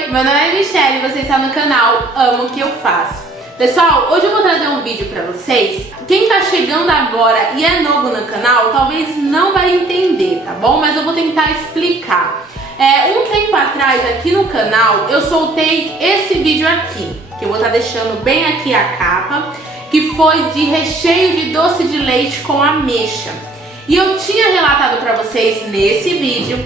Oi, meu nome é Michelle e você está no canal Amo o que eu faço. Pessoal, hoje eu vou trazer um vídeo pra vocês. Quem tá chegando agora e é novo no canal, talvez não vai entender, tá bom? Mas eu vou tentar explicar. Um tempo atrás aqui no canal, eu soltei esse vídeo aqui, que eu vou estar deixando bem aqui a capa, que foi de recheio de doce de leite com ameixa. E eu tinha relatado pra vocês nesse vídeo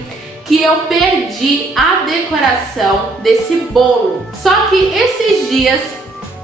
que eu perdi a decoração desse bolo. Só que esses dias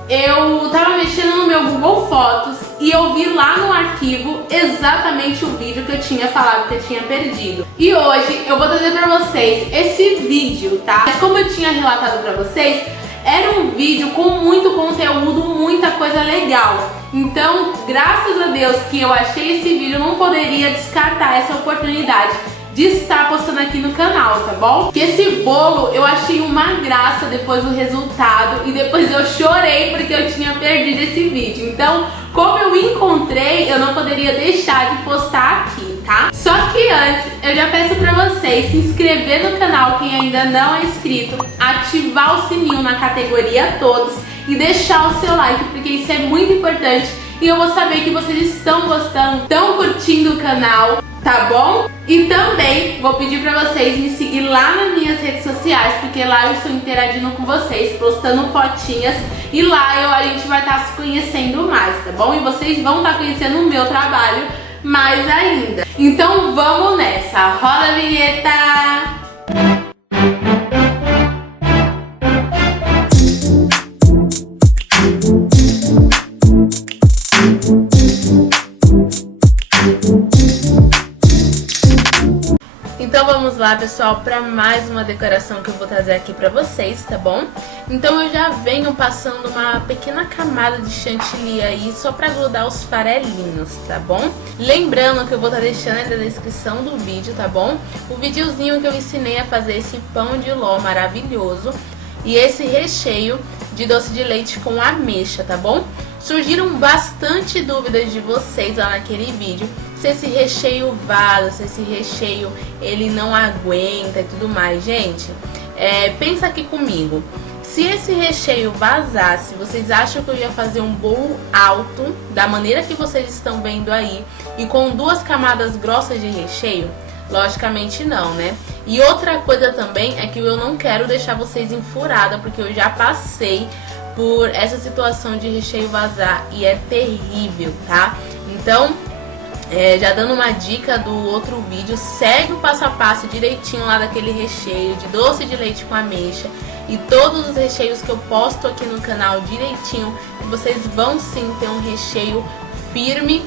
eu tava mexendo no meu Google Fotos e eu vi lá no arquivo exatamente o vídeo que eu tinha falado que eu tinha perdido. E hoje eu vou trazer pra vocês esse vídeo, tá? Mas como eu tinha relatado pra vocês, era um vídeo com muito conteúdo, muita coisa legal. Então, graças a Deus que eu achei esse vídeo, eu não poderia descartar essa oportunidade de estar postando aqui no canal, tá bom? Que esse bolo eu achei uma graça depois do resultado e depois eu chorei porque eu tinha perdido esse vídeo. Então, como eu encontrei, eu não poderia deixar de postar aqui, tá? Só que antes, eu já peço pra vocês se inscrever no canal, quem ainda não é inscrito, ativar o sininho na categoria todos e deixar o seu like, porque isso é muito importante e eu vou saber que vocês estão gostando, estão curtindo o canal, tá bom? E também vou pedir pra vocês me seguir lá nas minhas redes sociais, porque lá eu estou interagindo com vocês, postando fotinhas e lá a gente vai estar se conhecendo mais, tá bom? E vocês vão estar conhecendo o meu trabalho mais ainda. Então vamos nessa, roda a vinheta! Então vamos lá, pessoal, para mais uma decoração que eu vou trazer aqui pra vocês, tá bom? Então eu já venho passando uma pequena camada de chantilly aí, só pra grudar os farelinhos, tá bom? Lembrando que eu vou estar deixando aí na descrição do vídeo, tá bom? O videozinho que eu ensinei a fazer esse pão de ló maravilhoso e esse recheio de doce de leite com ameixa, tá bom? Surgiram bastante dúvidas de vocês lá naquele vídeo, se esse recheio vaza, se esse recheio ele não aguenta e tudo mais. Gente, pensa aqui comigo, se esse recheio vazasse, vocês acham que eu ia fazer um bolo alto, da maneira que vocês estão vendo aí, e com 2 camadas grossas de recheio? Logicamente não, né? E outra coisa também é que eu não quero deixar vocês enfurada, porque eu já passei por essa situação de recheio vazar e é terrível, tá? Então, já dando uma dica do outro vídeo, segue o passo a passo direitinho lá daquele recheio de doce de leite com ameixa e todos os recheios que eu posto aqui no canal direitinho, vocês vão sim ter um recheio firme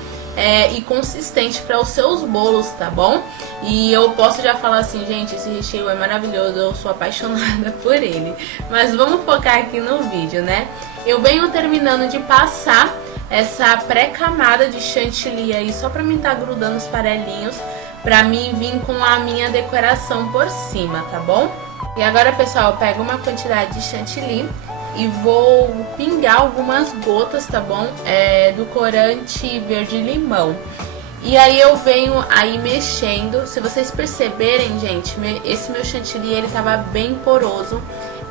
e consistente para os seus bolos, tá bom? E eu posso já falar assim, gente, esse recheio é maravilhoso, eu sou apaixonada por ele. Mas vamos focar aqui no vídeo, né? Eu venho terminando de passar essa pré-camada de chantilly aí, só pra mim tá grudando os farelinhos, pra mim vir com a minha decoração por cima, tá bom? E agora, pessoal, eu pego uma quantidade de chantilly e vou pingar algumas gotas, tá bom? Do corante verde limão. E aí eu venho aí mexendo. Se vocês perceberem, gente, esse meu chantilly ele tava bem poroso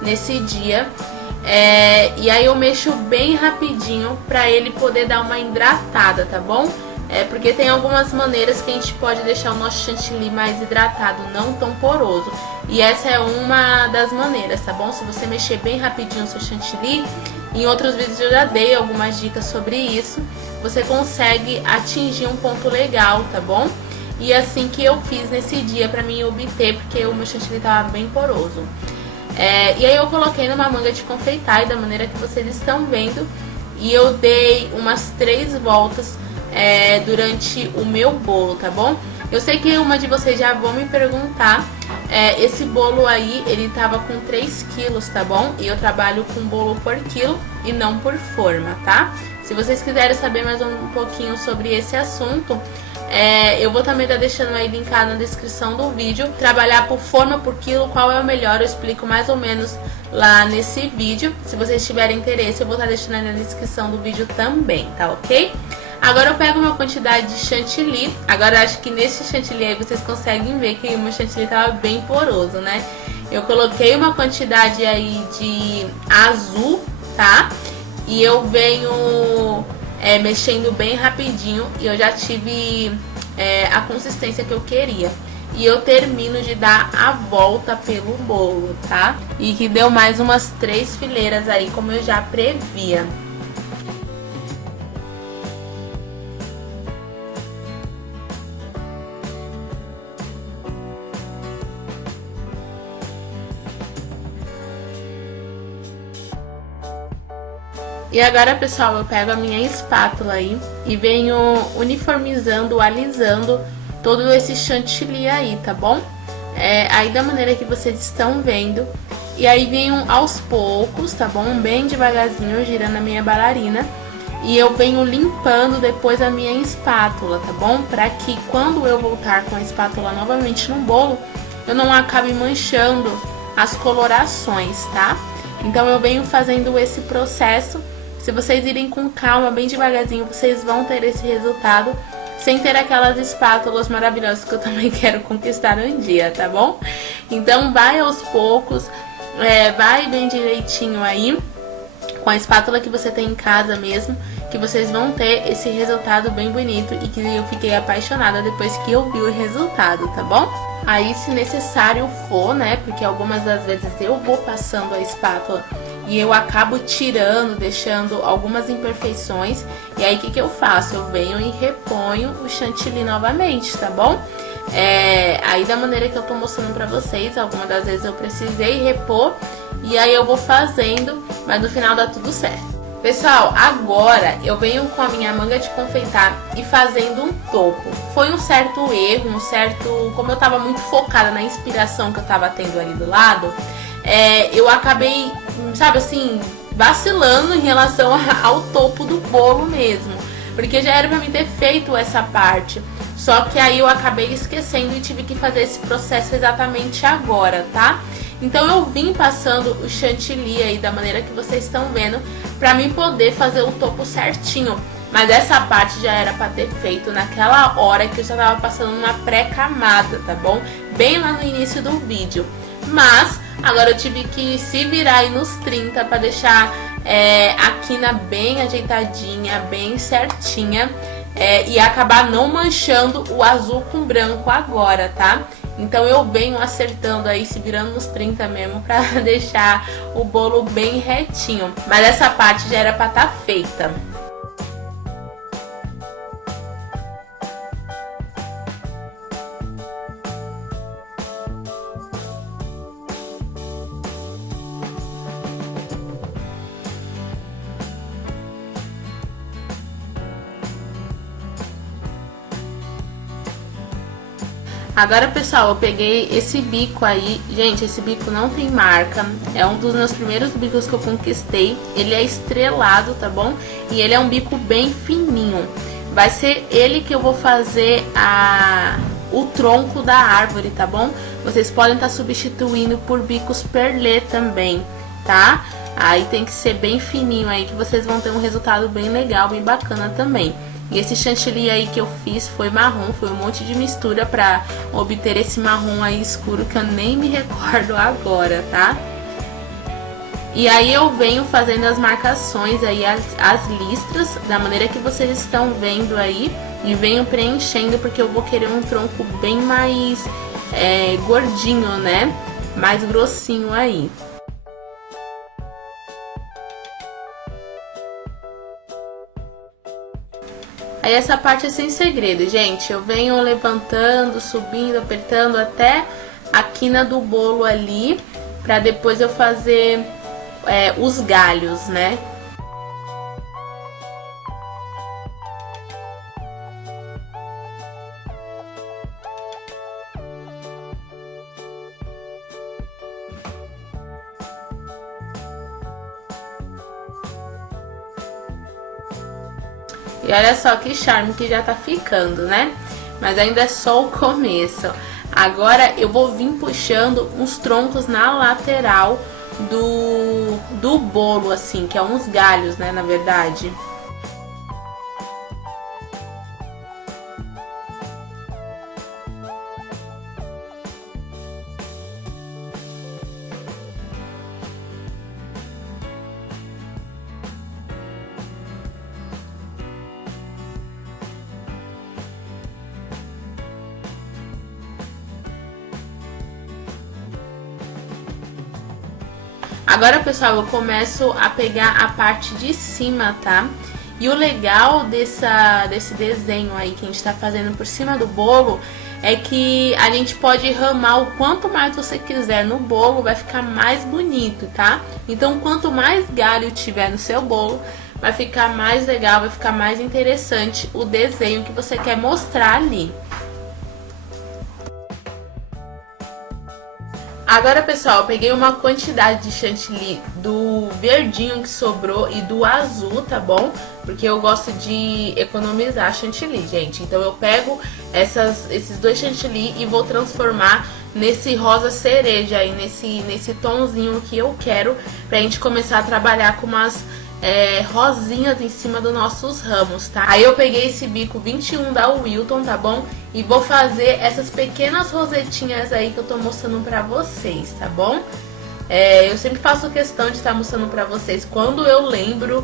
nesse dia. E aí eu mexo bem rapidinho pra ele poder dar uma hidratada, tá bom? Porque tem algumas maneiras que a gente pode deixar o nosso chantilly mais hidratado, não tão poroso. E essa é uma das maneiras, tá bom? Se você mexer bem rapidinho o seu chantilly, em outros vídeos eu já dei algumas dicas sobre isso, você consegue atingir um ponto legal, tá bom? E assim que eu fiz nesse dia pra mim obter, porque o meu chantilly tava bem poroso. E aí eu coloquei numa manga de confeitar, da maneira que vocês estão vendo, e eu dei umas 3 voltas durante o meu bolo, tá bom? Eu sei que uma de vocês já vão me perguntar, esse bolo aí, ele tava com 3 quilos, tá bom? E eu trabalho com bolo por quilo e não por forma, tá? Se vocês quiserem saber mais um pouquinho sobre esse assunto, eu vou também estar deixando aí linkado na descrição do vídeo. Trabalhar por forma, por quilo, qual é o melhor, eu explico mais ou menos lá nesse vídeo. Se vocês tiverem interesse, eu vou estar deixando aí na descrição do vídeo também, tá ok? Agora eu pego uma quantidade de chantilly. Agora acho que nesse chantilly aí vocês conseguem ver que o meu chantilly tava bem poroso, né? Eu coloquei uma quantidade aí de azul, tá? E eu venho mexendo bem rapidinho e eu já tive a consistência que eu queria. E eu termino de dar a volta pelo bolo, tá? E que deu mais umas 3 fileiras aí, como eu já previa. E agora, pessoal, eu pego a minha espátula aí e venho uniformizando, alisando todo esse chantilly aí, tá bom? Aí da maneira que vocês estão vendo. E aí venho aos poucos, tá bom? Bem devagarzinho, girando a minha bailarina. E eu venho limpando depois a minha espátula, tá bom? Pra que quando eu voltar com a espátula novamente no bolo, eu não acabe manchando as colorações, tá? Então eu venho fazendo esse processo. Se vocês irem com calma, bem devagarzinho, vocês vão ter esse resultado, sem ter aquelas espátulas maravilhosas que eu também quero conquistar um dia, tá bom? Então vai aos poucos, vai bem direitinho aí, com a espátula que você tem em casa mesmo, que vocês vão ter esse resultado bem bonito e que eu fiquei apaixonada depois que eu vi o resultado, tá bom? Aí, se necessário for, né, porque algumas das vezes eu vou passando a espátula e eu acabo tirando, deixando algumas imperfeições. E aí, o que eu faço? Eu venho e reponho o chantilly novamente, tá bom? Aí, da maneira que eu tô mostrando pra vocês, algumas das vezes eu precisei repor. E aí eu vou fazendo, mas no final dá tudo certo. Pessoal, agora eu venho com a minha manga de confeitar e fazendo um topo. Foi um certo erro, como eu tava muito focada na inspiração que eu tava tendo ali do lado, eu acabei, sabe assim, vacilando em relação ao topo do bolo mesmo. Porque já era pra mim ter feito essa parte. Só que aí eu acabei esquecendo e tive que fazer esse processo exatamente agora, tá? Então eu vim passando o chantilly aí da maneira que vocês estão vendo, pra mim poder fazer o topo certinho. Mas essa parte já era pra ter feito naquela hora que eu já tava passando uma pré-camada, tá bom? Bem lá no início do vídeo. Mas agora eu tive que se virar aí nos 30 pra deixar a quina bem ajeitadinha, bem certinha. E acabar não manchando o azul com branco agora, tá? Então eu venho acertando aí, se virando nos 30 mesmo, pra deixar o bolo bem retinho. Mas essa parte já era pra estar feita. Agora, pessoal, eu peguei esse bico aí. Gente, esse bico não tem marca. É um dos meus primeiros bicos que eu conquistei. Ele é estrelado, tá bom? E ele é um bico bem fininho. Vai ser ele que eu vou fazer o tronco da árvore, tá bom? Vocês podem estar substituindo por bicos perlê também, tá? Aí tem que ser bem fininho aí, que vocês vão ter um resultado bem legal, bem bacana também. E esse chantilly aí que eu fiz foi marrom, foi um monte de mistura pra obter esse marrom aí escuro que eu nem me recordo agora, tá? E aí eu venho fazendo as marcações aí, as listras, da maneira que vocês estão vendo aí. E venho preenchendo porque eu vou querer um tronco bem mais gordinho, né? Mais grossinho aí. Aí essa parte é sem segredo, gente. Eu venho levantando, subindo, apertando até a quina do bolo ali, pra depois eu fazer os galhos, né? E olha só que charme que já tá ficando, né? Mas ainda é só o começo. Agora eu vou vir puxando uns troncos na lateral do bolo, assim, que é uns galhos, né, na verdade. Agora, pessoal, eu começo a pegar a parte de cima, tá? E o legal desse desenho aí que a gente tá fazendo por cima do bolo é que a gente pode ramar o quanto mais você quiser no bolo, vai ficar mais bonito, tá? Então, quanto mais galho tiver no seu bolo, vai ficar mais legal, vai ficar mais interessante o desenho que você quer mostrar ali. Agora, pessoal, eu peguei uma quantidade de chantilly do verdinho que sobrou e do azul, tá bom? Porque eu gosto de economizar chantilly, gente. Então eu pego esses dois chantilly e vou transformar nesse rosa cereja aí, nesse tonzinho que eu quero, pra gente começar a trabalhar com umas rosinhas em cima dos nossos ramos, tá? Aí eu peguei esse bico 21 da Wilton, tá bom? E vou fazer essas pequenas rosetinhas aí que eu tô mostrando pra vocês, tá bom? Eu sempre faço questão de estar mostrando pra vocês quando eu lembro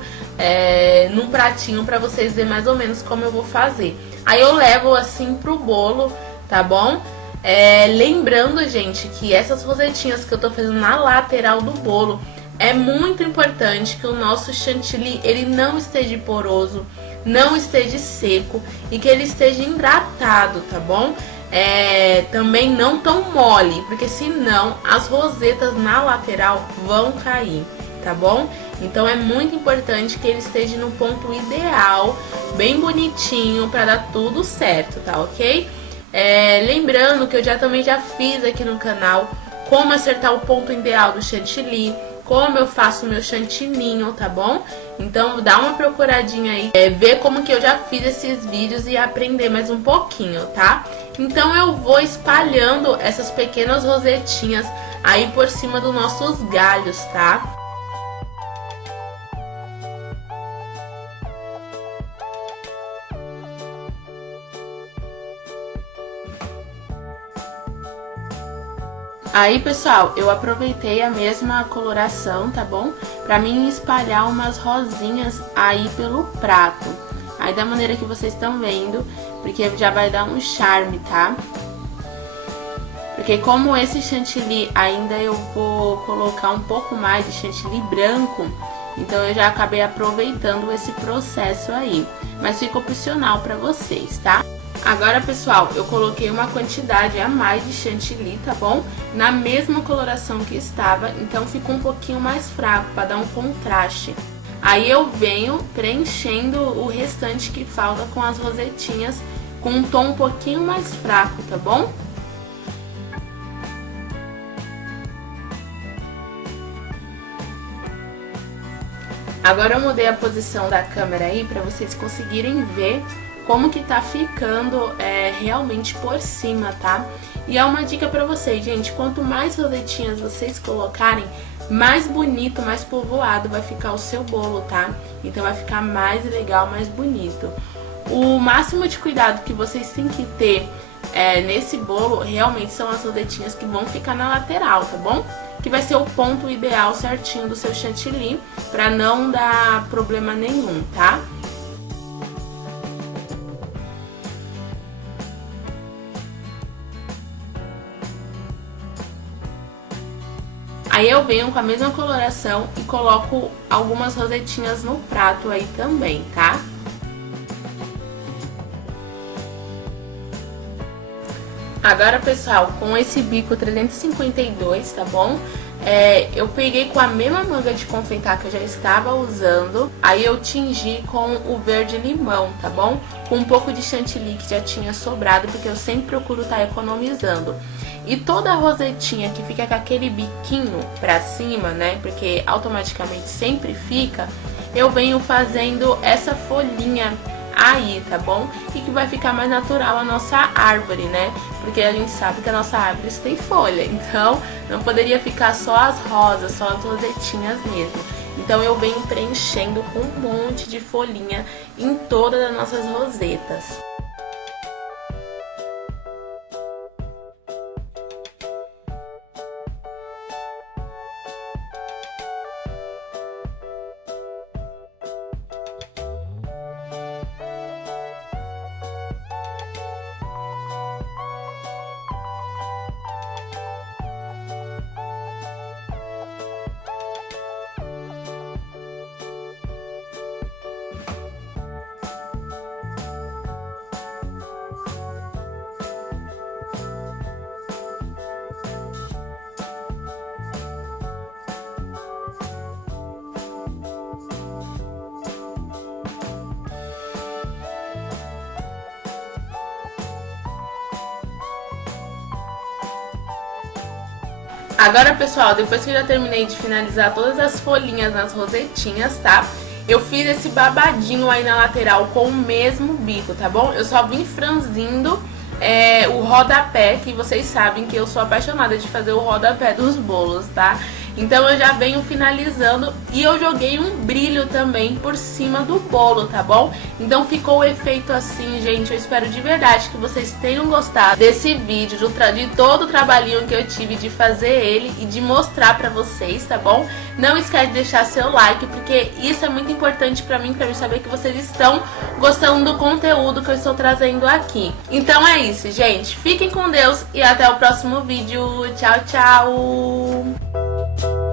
num pratinho pra vocês verem mais ou menos como eu vou fazer. Aí eu levo assim pro bolo, tá bom? Lembrando, gente, que essas rosetinhas que eu tô fazendo na lateral do bolo, é muito importante que o nosso chantilly ele não esteja poroso, não esteja seco e que ele esteja hidratado, tá bom? Também não tão mole, porque senão as rosetas na lateral vão cair, tá bom? Então é muito importante que ele esteja no ponto ideal, bem bonitinho, para dar tudo certo, tá ok? Lembrando que eu também já fiz aqui no canal como acertar o ponto ideal do chantilly, como eu faço o meu chantininho, tá bom? Então dá uma procuradinha aí, ver como que eu já fiz esses vídeos e aprender mais um pouquinho, tá? Então eu vou espalhando essas pequenas rosetinhas aí por cima dos nossos galhos, tá? Aí, pessoal, eu aproveitei a mesma coloração, tá bom? Pra mim espalhar umas rosinhas aí pelo prato. Aí da maneira que vocês estão vendo, porque já vai dar um charme, tá? Porque como esse chantilly ainda eu vou colocar um pouco mais de chantilly branco, então eu já acabei aproveitando esse processo aí. Mas fica opcional pra vocês, tá? Agora, pessoal, eu coloquei uma quantidade a mais de chantilly, tá bom? Na mesma coloração que estava, então ficou um pouquinho mais fraco, para dar um contraste. Aí eu venho preenchendo o restante que falta com as rosetinhas, com um tom um pouquinho mais fraco, tá bom? Agora eu mudei a posição da câmera aí, para vocês conseguirem ver como que tá ficando realmente por cima, tá? E é uma dica pra vocês, gente, quanto mais rosetinhas vocês colocarem, mais bonito, mais povoado vai ficar o seu bolo, tá? Então vai ficar mais legal, mais bonito. O máximo de cuidado que vocês têm que ter nesse bolo, realmente são as rosetinhas que vão ficar na lateral, tá bom? Que vai ser o ponto ideal certinho do seu chantilly, pra não dar problema nenhum, tá? Aí eu venho com a mesma coloração e coloco algumas rosetinhas no prato aí também, tá? Agora, pessoal, com esse bico 352, tá bom? Eu peguei com a mesma manga de confeitar que eu já estava usando, aí eu tingi com o verde limão, tá bom? Com um pouco de chantilly que já tinha sobrado, porque eu sempre procuro estar economizando. E toda a rosetinha que fica com aquele biquinho pra cima, né, porque automaticamente sempre fica, eu venho fazendo essa folhinha aí, tá bom? E que vai ficar mais natural a nossa árvore, né? Porque a gente sabe que a nossa árvore tem folha, então não poderia ficar só as rosas, só as rosetinhas mesmo. Então eu venho preenchendo com um monte de folhinha em todas as nossas rosetas. Agora, pessoal, depois que eu já terminei de finalizar todas as folhinhas nas rosetinhas, tá? Eu fiz esse babadinho aí na lateral com o mesmo bico, tá bom? Eu só vim franzindo o rodapé, que vocês sabem que eu sou apaixonada de fazer o rodapé dos bolos, tá? Então eu já venho finalizando e eu joguei um brilho também por cima do bolo, tá bom? Então ficou o efeito assim, gente. Eu espero de verdade que vocês tenham gostado desse vídeo, de todo o trabalhinho que eu tive de fazer ele e de mostrar pra vocês, tá bom? Não esquece de deixar seu like, porque isso é muito importante pra mim saber que vocês estão gostando do conteúdo que eu estou trazendo aqui. Então é isso, gente. Fiquem com Deus e até o próximo vídeo. Tchau, tchau!